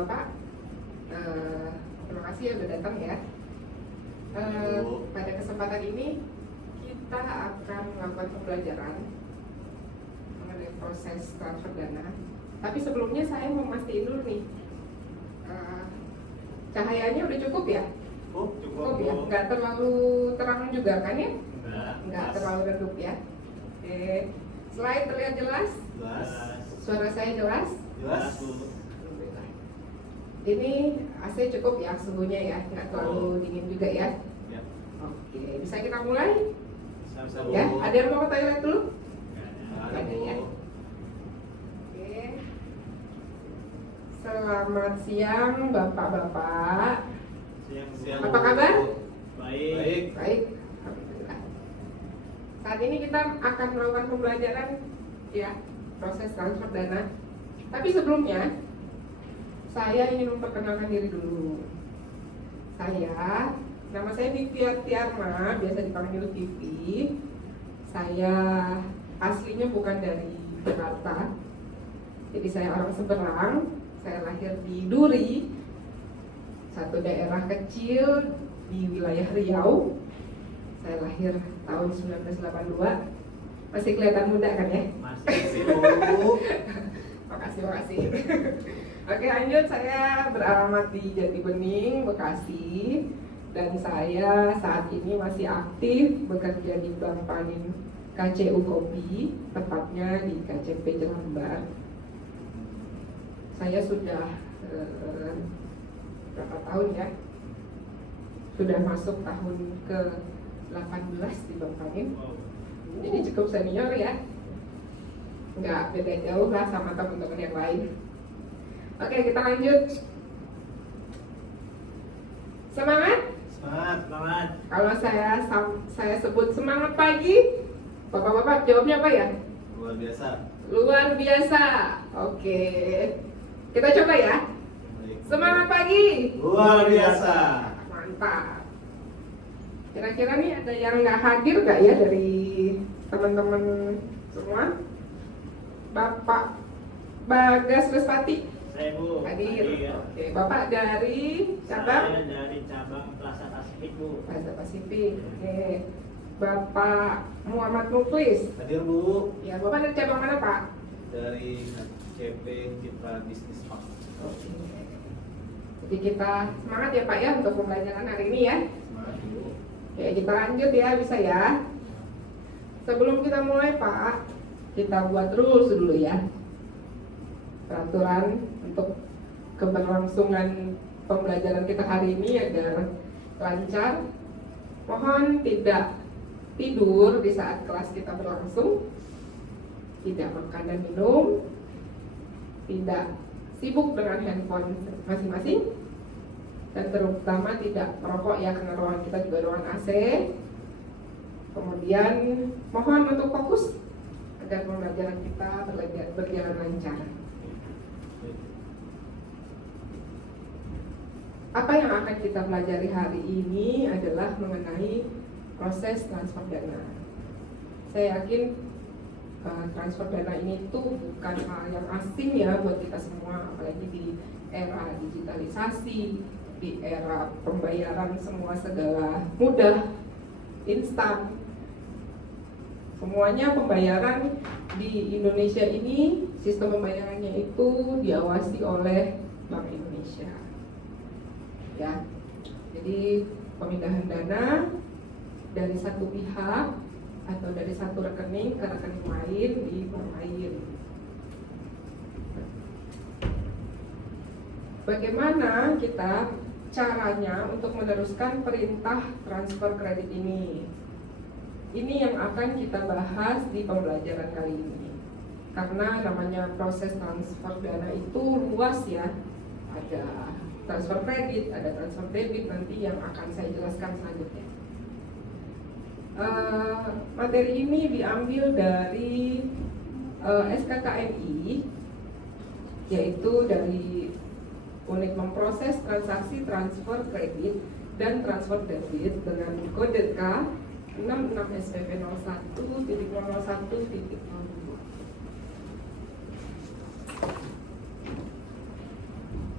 Bapak-bapak, terima kasih ya udah datang ya. Pada kesempatan ini kita akan melakukan pembelajaran mengenai proses transfer dana. Tapi sebelumnya saya mau mastiin dulu nih, cahayanya udah cukup ya? Cukup ya, nggak terlalu terang juga kan ya? Nggak terlalu redup ya. Oke, slide terlihat jelas? Jelas. Suara saya jelas? Jelas. Alhamdulillah. Ini AC cukup ya suhunya ya, nggak terlalu dingin juga ya? Ya. Oke, bisa kita mulai? Bisa Ya, ada yang mau ke toilet dulu? Ada ya. Bu. Oke. Selamat siang Bapak-bapak. Siang. Apa kabar? Baik. Baik, alhamdulillah. Saat ini kita akan melakukan pembelajaran ya proses transfer dana. Tapi sebelumnya saya ingin memperkenalkan diri dulu. Nama saya Vivi Artiarma, biasa dipanggil Vivi. Saya aslinya bukan dari Jakarta, jadi saya orang Seberang. Saya lahir di Duri, satu daerah kecil di wilayah Riau. Saya lahir tahun 1982. Masih kelihatan muda kan ya? Masih Bu. Makasih. Oke, lanjut. Saya beralamat di Jatibening, Bekasi. Dan saya saat ini masih aktif bekerja di Bank Panin KCU Kopi, tepatnya di KCP Jelambar. Saya sudah berapa tahun ya? Sudah masuk tahun ke-18 di Bank Panin. Jadi cukup senior ya. Nggak beda jauh lah sama teman-teman yang lain. Oke, kita lanjut. Semangat? Semangat. Kalau saya sebut semangat pagi, Bapak-bapak jawabnya apa ya? Luar biasa. Luar biasa. Oke. Kita coba ya. Baik. Semangat pagi. Luar biasa. Mantap. Kira-kira nih ada yang nggak hadir nggak ya dari teman-teman semua? Bapak Bagas Lestati Saya Bu. hadir. Ya. Oke, Bapak dari cabang Saya dari cabang Plaza Pasifik Bu. Plaza Pasifik. Oke. Bapak Muhammad Muklis. Hadir Bu. Ya, Bapak dari cabang mana, Pak? Dari CP Citra Business Park. Oke. Jadi kita semangat ya Pak ya untuk pembelajaran hari ini ya. Semangat Bu. Oke, kita lanjut ya, bisa ya. Sebelum kita mulai Pak, kita buat rules dulu ya. Peraturan untuk keberlangsungan pembelajaran kita hari ini agar lancar. Mohon tidak tidur di saat kelas kita berlangsung, tidak makan dan minum, tidak sibuk dengan handphone masing-masing, dan terutama tidak merokok ya, karena ruangan kita juga ruangan AC. Kemudian mohon untuk fokus agar pembelajaran kita berjalan lancar. Apa yang akan kita pelajari hari ini adalah mengenai proses transfer dana. Saya yakin transfer dana ini tuh bukan hal yang asing ya buat kita semua, apalagi di era digitalisasi, di era pembayaran semua segala mudah, instan. Semuanya pembayaran di Indonesia ini, sistem pembayarannya itu diawasi oleh Bank Indonesia. Ya, jadi pemindahan dana dari satu pihak atau dari satu rekening ke rekening lain di bank lain. Bagaimana kita caranya untuk meneruskan perintah transfer kredit ini? Ini yang akan kita bahas di pembelajaran kali ini. Karena namanya proses transfer dana itu luas ya. Ada transfer kredit, ada transfer debit nanti yang akan saya jelaskan selanjutnya. Materi ini diambil dari SKKNI, yaitu dari unit memproses transaksi transfer kredit dan transfer debit dengan kode K 66 SPP 01.001.02.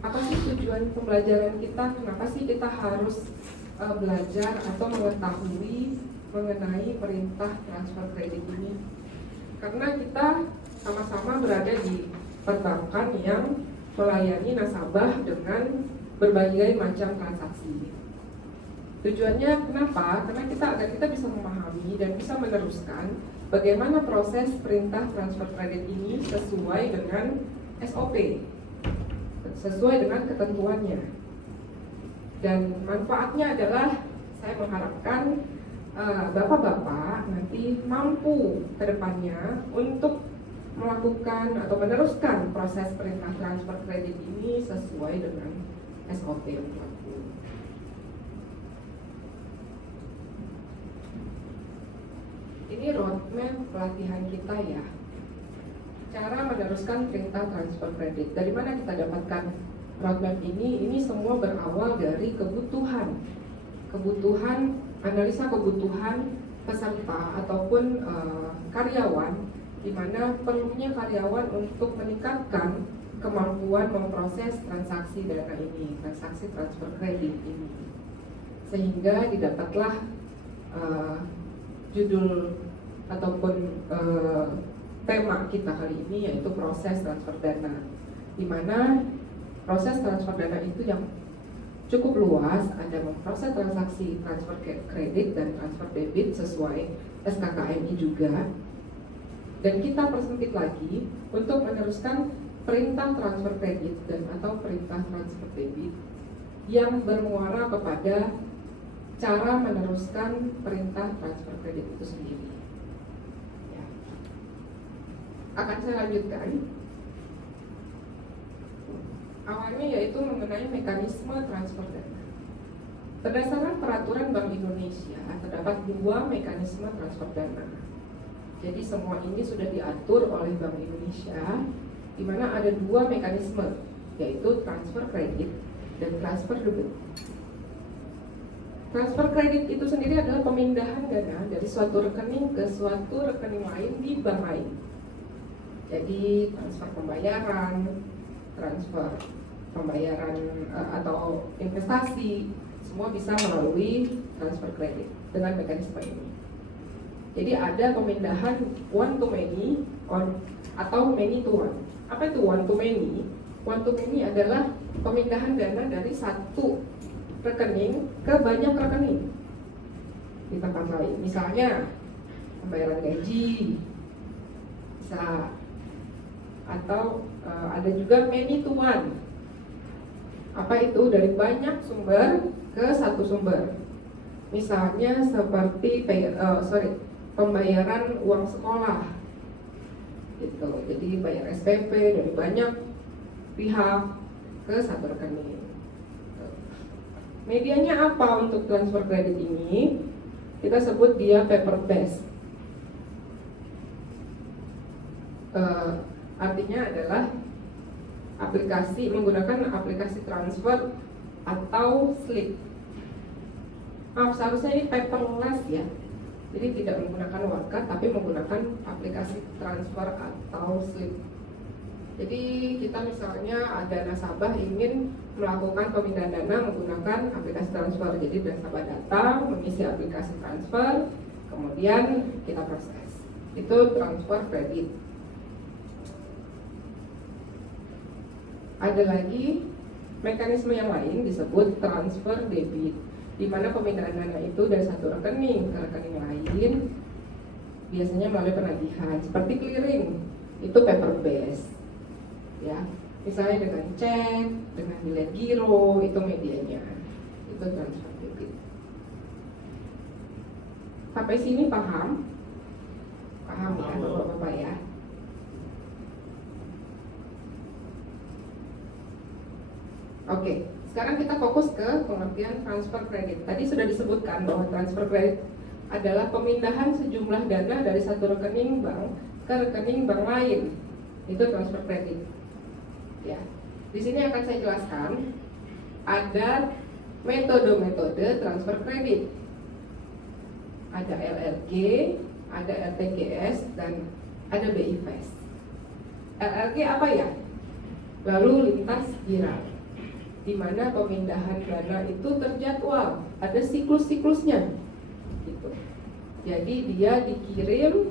Apa sih tujuan pembelajaran kita, kenapa sih kita harus belajar atau mengetahui mengenai perintah transfer kredit ini? Karena kita sama-sama berada di perbankan yang melayani nasabah dengan berbagai macam transaksi. Tujuannya kenapa? Karena agar kita bisa memahami dan bisa meneruskan bagaimana proses perintah transfer kredit ini sesuai dengan SOP, sesuai dengan ketentuannya. Dan manfaatnya adalah saya mengharapkan bapak-bapak nanti mampu ke depannya untuk melakukan atau meneruskan proses perintah transfer kredit ini sesuai dengan SOP yang berlaku. Ini roadmap pelatihan kita ya. Cara meneruskan perintah transfer kredit. Dari mana kita dapatkan roadmap ini? Ini semua berawal dari kebutuhan, analisa kebutuhan peserta ataupun karyawan, di mana perlunya karyawan untuk meningkatkan kemampuan memproses transaksi dana ini, transaksi transfer kredit ini, sehingga didapatlah judul ataupun tema kita kali ini, yaitu proses transfer dana, di mana proses transfer dana itu yang cukup luas, ada memproses transaksi transfer kredit dan transfer debit sesuai SKKMI juga. Dan kita persempit lagi untuk meneruskan perintah transfer kredit dan atau perintah transfer debit yang bermuara kepada cara meneruskan perintah transfer kredit itu sendiri. Ya. Akan saya lanjutkan. Awalnya yaitu mengenai mekanisme transfer dana. Berdasarkan peraturan Bank Indonesia, terdapat 2 mekanisme transfer dana. Jadi semua ini sudah diatur oleh Bank Indonesia, di mana ada 2 mekanisme, yaitu transfer kredit dan transfer debit. Transfer kredit itu sendiri adalah pemindahan dana dari suatu rekening ke suatu rekening lain di bank lain. Jadi transfer pembayaran atau investasi, semua bisa melalui transfer kredit dengan mekanisme ini. Jadi ada pemindahan one to many atau many to one. Apa itu one to many? One to many adalah pemindahan dana dari satu rekening ke banyak rekening di tempat lain. Misalnya pembayaran gaji bisa, atau ada juga many to one. Apa itu? Dari banyak sumber ke satu sumber. Misalnya seperti pembayaran uang sekolah gitu. Jadi bayar SPP dari banyak pihak ke satu rekening. Medianya apa untuk transfer kredit ini? Kita sebut dia paper based. Artinya adalah menggunakan aplikasi transfer atau slip. Seharusnya ini paperless ya. Jadi tidak menggunakan wallcard tapi menggunakan aplikasi transfer atau slip. Jadi kita misalnya ada nasabah ingin melakukan pemindahan dana menggunakan aplikasi transfer. Jadi nasabah datang mengisi aplikasi transfer, kemudian kita proses. Itu transfer kredit. Ada lagi mekanisme yang lain disebut transfer debit, di mana pemindahan dana itu dari satu rekening ke rekening lain, biasanya melalui penagihan seperti clearing, itu paper based ya. Misalnya dengan cek, dengan bilet giro, itu medianya, itu transfer debit. Sampai sini paham ya Bapak-bapak ya. Oke, sekarang kita fokus ke pengertian transfer kredit. Tadi sudah disebutkan bahwa transfer kredit adalah pemindahan sejumlah dana dari satu rekening bank ke rekening bank lain. Itu transfer kredit. Ya, di sini akan saya jelaskan ada metode-metode transfer kredit. Ada LLG, ada LTGS, dan ada BI Fast. LLG apa ya? Lalu lintas girang. di mana pemindahan dana itu terjadwal, ada siklus-siklusnya gitu. Jadi dia dikirim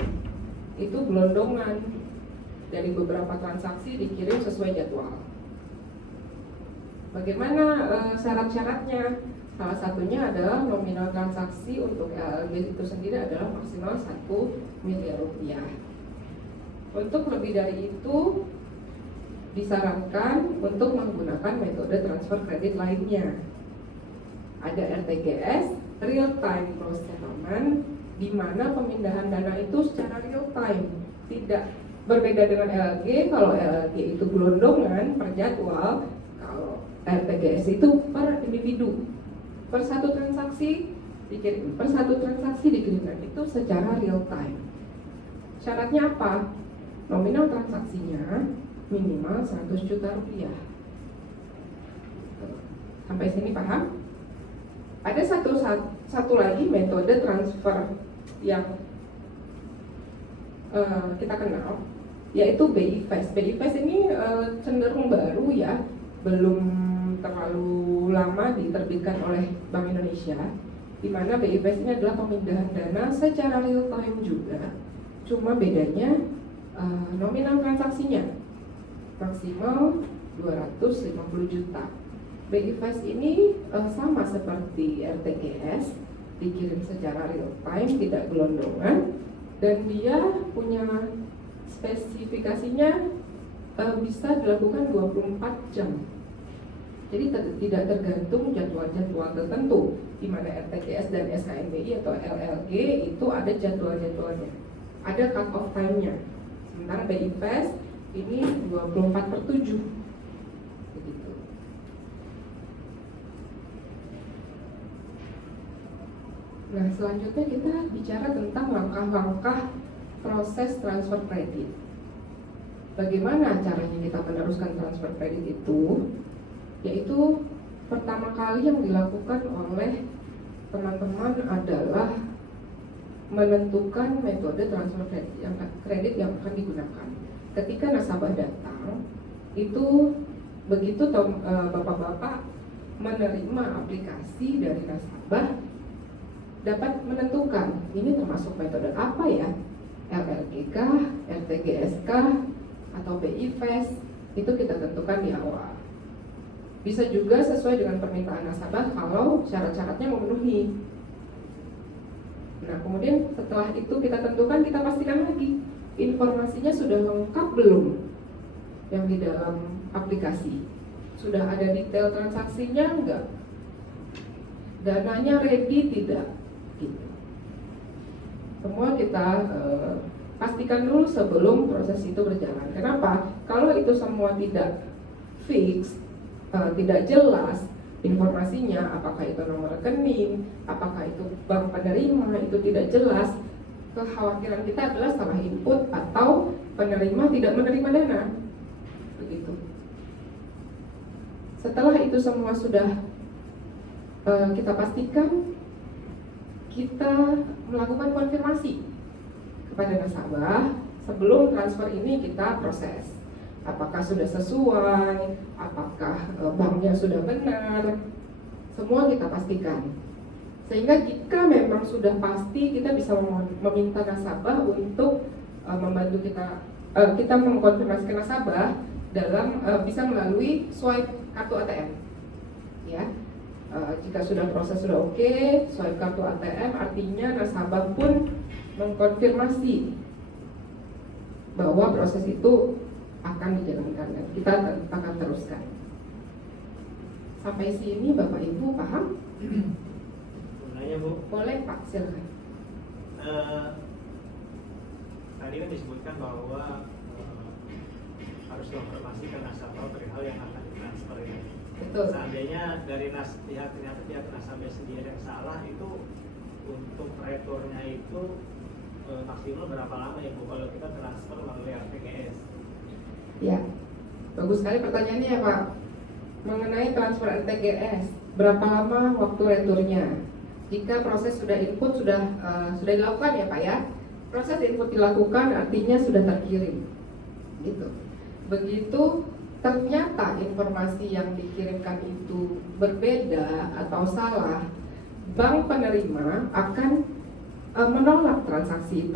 itu gelondongan, dari beberapa transaksi dikirim sesuai jadwal. Bagaimana syarat-syaratnya? Salah satunya adalah nominal transaksi untuk LLG itu sendiri adalah maksimal 1 miliar rupiah. Untuk lebih dari itu disarankan untuk menggunakan metode transfer kredit lainnya. Ada RTGS, Real Time Gross Settlement, di mana pemindahan dana itu secara real time, tidak berbeda dengan LLG. Kalau LLG itu gelondongan per jadwal, kalau RTGS itu per individu, per satu transaksi dikirim, per satu transaksi dikirimkan, itu secara real time. Syaratnya apa? Nominal transaksinya minimal 100 juta rupiah. Sampai sini paham? Ada satu lagi metode transfer yang kita kenal, yaitu BI Fast. BI Fast ini cenderung baru ya, belum terlalu lama diterbitkan oleh Bank Indonesia, di mana BI Fast ini adalah pemindahan dana secara real time juga, cuma bedanya nominal transaksinya maksimal 250 juta. BI Fast ini sama seperti RTGS, dikirim secara real time, tidak gelondongan, dan dia punya spesifikasinya bisa dilakukan 24 jam. Jadi tidak tergantung jadwal-jadwal tertentu, di mana RTGS dan SKNBI atau LLG itu ada jadwal-jadwalnya, ada cut off time-nya. Sementara BI Fast ini 24/7 begitu. Nah, selanjutnya kita bicara tentang langkah-langkah proses transfer kredit. Bagaimana caranya kita meneruskan transfer kredit itu? Yaitu pertama kali yang dilakukan oleh teman-teman adalah menentukan metode transfer kredit yang akan digunakan. Ketika nasabah datang, itu begitu bapak-bapak menerima aplikasi dari nasabah, dapat menentukan ini termasuk metode apa ya, LLG kah, RTGS kah, atau BI Fast, itu kita tentukan di awal. Bisa juga sesuai dengan permintaan nasabah kalau syarat-syaratnya memenuhi. Nah, kemudian setelah itu kita tentukan, kita pastikan lagi informasinya sudah lengkap belum yang di dalam aplikasi, sudah ada detail transaksinya enggak, dananya ready tidak gitu. Semua kita pastikan dulu sebelum proses itu berjalan. Kenapa? Kalau itu semua tidak fix, tidak jelas informasinya, apakah itu nomor rekening, apakah itu bank penerima, itu tidak jelas, kekhawatiran kita adalah salah input atau penerima tidak menerima dana begitu. Setelah itu semua sudah kita pastikan, kita melakukan konfirmasi kepada nasabah sebelum transfer ini kita proses. Apakah sudah sesuai, apakah banknya sudah benar, semua kita pastikan. Sehingga jika memang sudah pasti, kita bisa meminta nasabah untuk membantu kita mengkonfirmasi ke nasabah dalam bisa melalui swipe kartu ATM. Ya, jika sudah proses sudah oke, swipe kartu ATM artinya nasabah pun mengkonfirmasi bahwa proses itu akan dijalankan dan kita akan teruskan. Sampai sini Bapak Ibu paham? Nanya Bu, Boleh Pak, silakan. Tadi kan disebutkan bahwa harus konfirmasi ke nasabah perihal yang akan ditransfer ini. Betul. Seandainya dari pihak nasabah sendiri yang salah, itu untuk returnya itu maksimal berapa lama ya Bu kalau kita transfer melalui RTGS? Ya, bagus sekali pertanyaannya ya Pak. Mengenai transfer RTGS, berapa lama waktu returnya? Jika proses sudah input sudah dilakukan ya Pak ya, proses input dilakukan artinya sudah terkirim, gitu. Begitu ternyata informasi yang dikirimkan itu berbeda atau salah, bank penerima akan menolak transaksi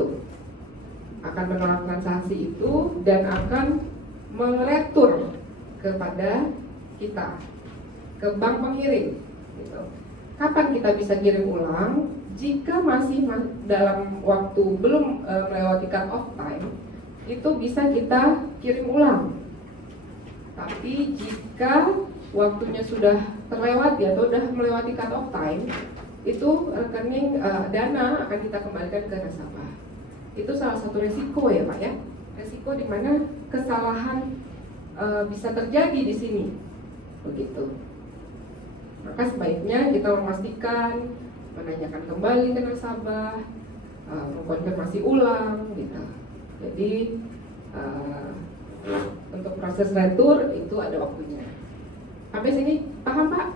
itu, dan akan meretur kepada kita, ke bank pengirim. Gitu. Kapan kita bisa kirim ulang? Jika masih dalam waktu belum melewati cut off time, itu bisa kita kirim ulang. Tapi jika waktunya sudah terlewati atau sudah melewati cut off time, itu rekening dana akan kita kembalikan ke nasabah. Itu salah satu resiko ya Pak ya. Resiko di mana kesalahan bisa terjadi di sini. Begitu. Maka sebaiknya kita memastikan, menanyakan kembali ke nasabah, mengkonfirmasi ulang gitu. Jadi untuk proses retur itu ada waktunya. Sampai sini paham Pak?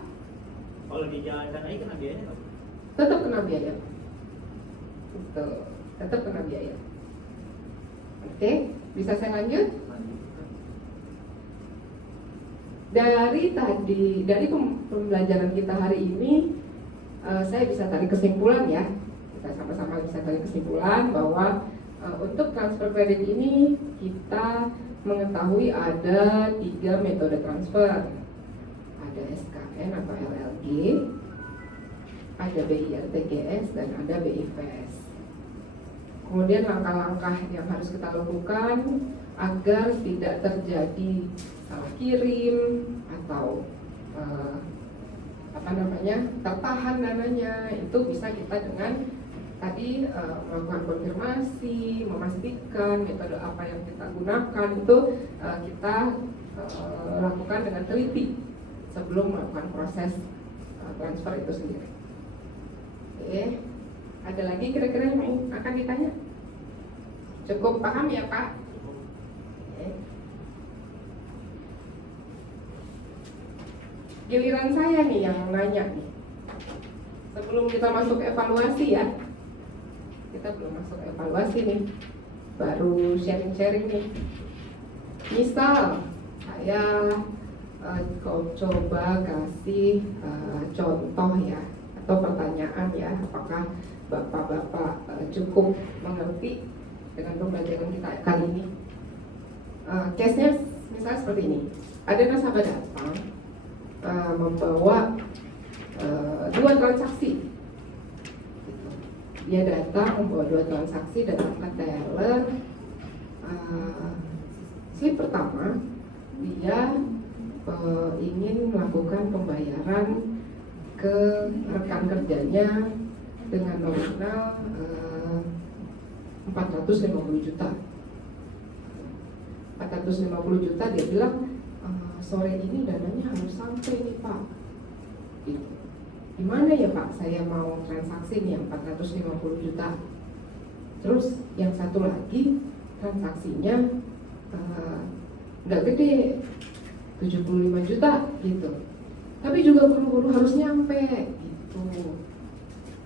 Kalau dijalankan lagi kena biayanya nggak? Tetap kena biaya. Betul, tetap kena biaya. Oke, bisa saya lanjut? Dari pembelajaran kita hari ini, saya bisa tarik kesimpulan ya. Kita sama-sama bisa tarik kesimpulan bahwa untuk transfer kredit ini kita mengetahui ada 3 metode transfer. Ada SKN atau LLG, ada BI-RTGS, dan ada BI-FAS. Kemudian langkah-langkah yang harus kita lakukan agar tidak terjadi salah kirim atau tertahan dananya, itu bisa kita dengan tadi melakukan konfirmasi, memastikan metode apa yang kita gunakan itu kita lakukan dengan teliti sebelum melakukan proses transfer itu sendiri. Oke, ada lagi kira-kira yang akan ditanya? Cukup paham ya Pak? Oke. Giliran saya nih yang nanya nih. Sebelum kita masuk evaluasi ya, kita belum masuk evaluasi nih, baru sharing-sharing nih. Misal saya coba kasih contoh ya, atau pertanyaan ya, apakah Bapak-bapak cukup mengerti dengan pembelajaran kita kali ini. Case-nya misalnya seperti ini, ada nasabah datang membawa 2 transaksi. Dia datang membawa 2 transaksi, datang ke teller. Slip pertama, dia ingin melakukan pembayaran ke rekan kerjanya dengan nominal 450 juta. 450 juta, dia bilang sore ini dananya harus sampai nih Pak. Gitu. Gimana ya Pak, saya mau transaksi nih yang 450 juta. Terus yang satu lagi transaksinya nggak gede, 75 juta gitu. Tapi juga buru-buru harus nyampe gitu.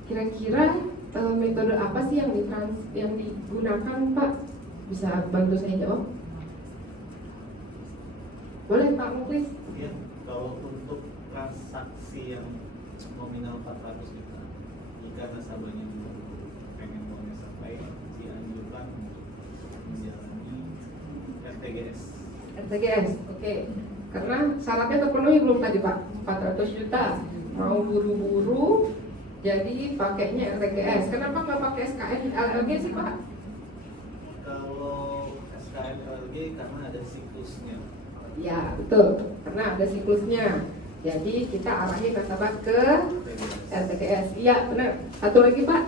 Kira-kira metode apa sih yang digunakan Pak? Bisa bantu saya jawab? Boleh Pak Muklis? Ya, kalau untuk transaksi yang nominal 400 juta, jika nasabahnya pengen uangnya sampai, dianjurkan untuk menjalani RTGS. RTGS, oke. Karena syaratnya terpenuhi belum tadi Pak? 400 juta, mau buru-buru, jadi pakainya RTGS. Kenapa nggak pakai SKN LLG sih Pak? Kalau SKN LLG karena ada siklusnya. Ya betul, karena ada siklusnya. Jadi kita arahin nasabah ke RTGS. Iya benar. Satu lagi Pak.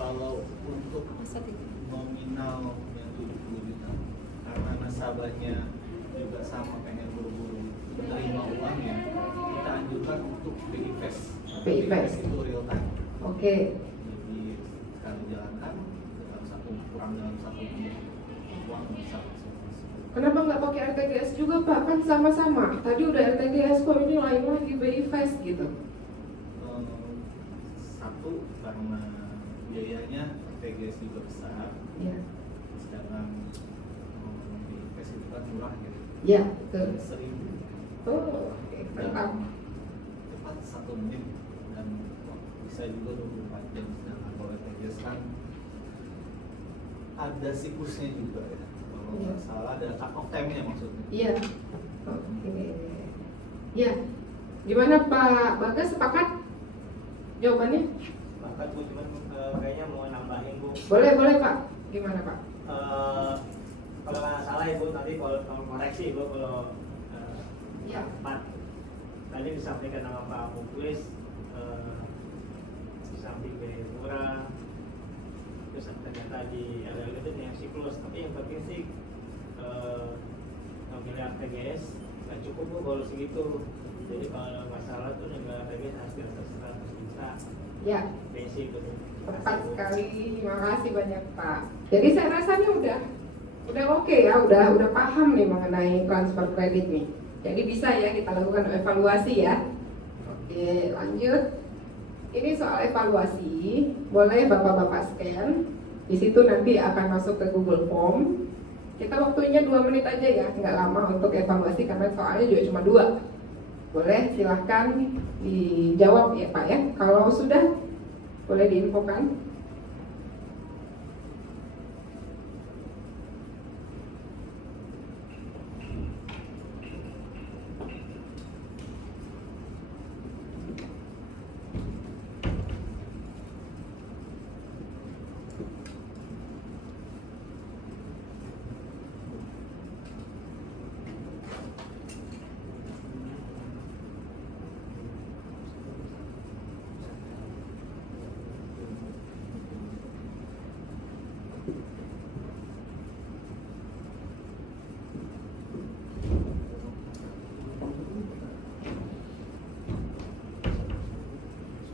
Kalau untuk nominal yang 70 juta, karena nasabahnya juga sama pengen buru-buru menerima uangnya, kita anjurkan untuk BI-FAS. BI-FAS itu real time. Oke. Jadi sekali jalankan kurang dalam 1 menit uang bisa langsung masuk. Kenapa nggak pakai RTGS juga Pak? Kan sama-sama. Tadi udah RTGS kok, ini lain lagi BI-FAS gitu. Satu karena biayanya RTGS juga besar. Ya. Sedangkan BI-FAS itu kan murah gitu. Ya, betul. 1000. Oh, oke, mantap. Cepat 1 menit dan bisa juga 24 jam. Sedangkan kalau RTGS kan ada siklusnya juga ya. Kalau Iya. nggak salah ada cut off time-nya maksudnya. Iya. Oke. Ya. Gimana Pak Bagas, sepakat jawabannya? Bahkan Bu, cuman kayaknya mau nambahin Bu. Boleh Pak. Gimana Pak? Kalau nggak salah Ibu nanti kalau koreksi Ibu kalau Ya. tepat. Tadi disampaikan nama Pak Muklis, di samping biaya murah, terus ternyata di ada itu yang siklus. Tapi yang penting sih memilih RTGS nggak cukup Bu kalau segitu. Jadi kalau masalah tuh nilai RTGS hasil 100 juta. Ya. Basic gitu. Tepat sekali, terima kasih banyak Pak. Jadi saya rasanya udah oke ya, udah paham nih mengenai transfer kredit nih. Jadi bisa ya kita lakukan evaluasi ya. Oke, lanjut. Ini soal evaluasi, boleh bapak-bapak scan. Di situ nanti akan masuk ke Google Form. Kita waktunya 2 menit aja ya, nggak lama untuk evaluasi karena soalnya juga cuma 2. Boleh silahkan dijawab ya Pak ya. Kalau sudah, boleh diinfokan.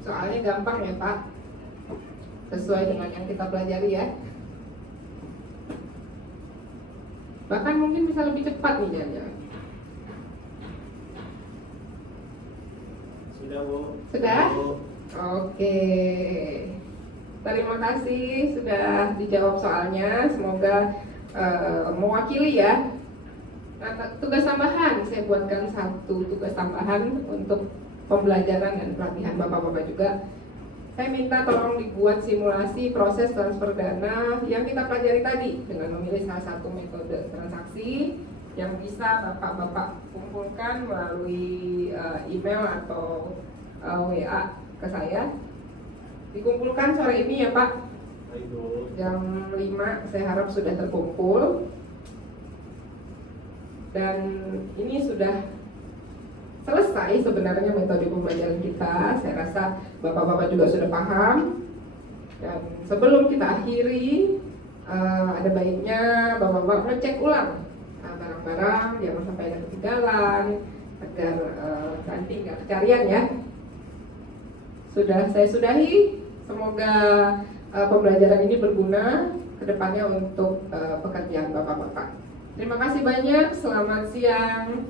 Soalnya gampang ya Pak, sesuai dengan yang kita pelajari ya. Bahkan mungkin bisa lebih cepat nih jangan-jangan. Sudah Bu. Sudah? Oke. Terima kasih sudah dijawab soalnya. Semoga mewakili ya. Nah, tugas tambahan, saya buatkan 1 tugas tambahan untuk pembelajaran dan pelatihan Bapak-Bapak juga. Saya minta tolong dibuat simulasi proses transfer dana yang kita pelajari tadi dengan memilih salah satu metode transaksi yang bisa Bapak-Bapak kumpulkan melalui email atau WA ke saya. Dikumpulkan sore ini ya Pak. Jam 5 saya harap sudah terkumpul. Dan ini sudah selesai sebenarnya metode pembelajaran kita. Saya rasa Bapak-Bapak juga sudah paham. Dan sebelum kita akhiri, ada baiknya Bapak-Bapak ngecek ulang barang-barang, jangan sampai ada ketinggalan, agar nanti nggak kecarian ya. Sudah saya sudahi. Semoga pembelajaran ini berguna kedepannya untuk pekerjaan Bapak-Bapak. Terima kasih banyak. Selamat siang.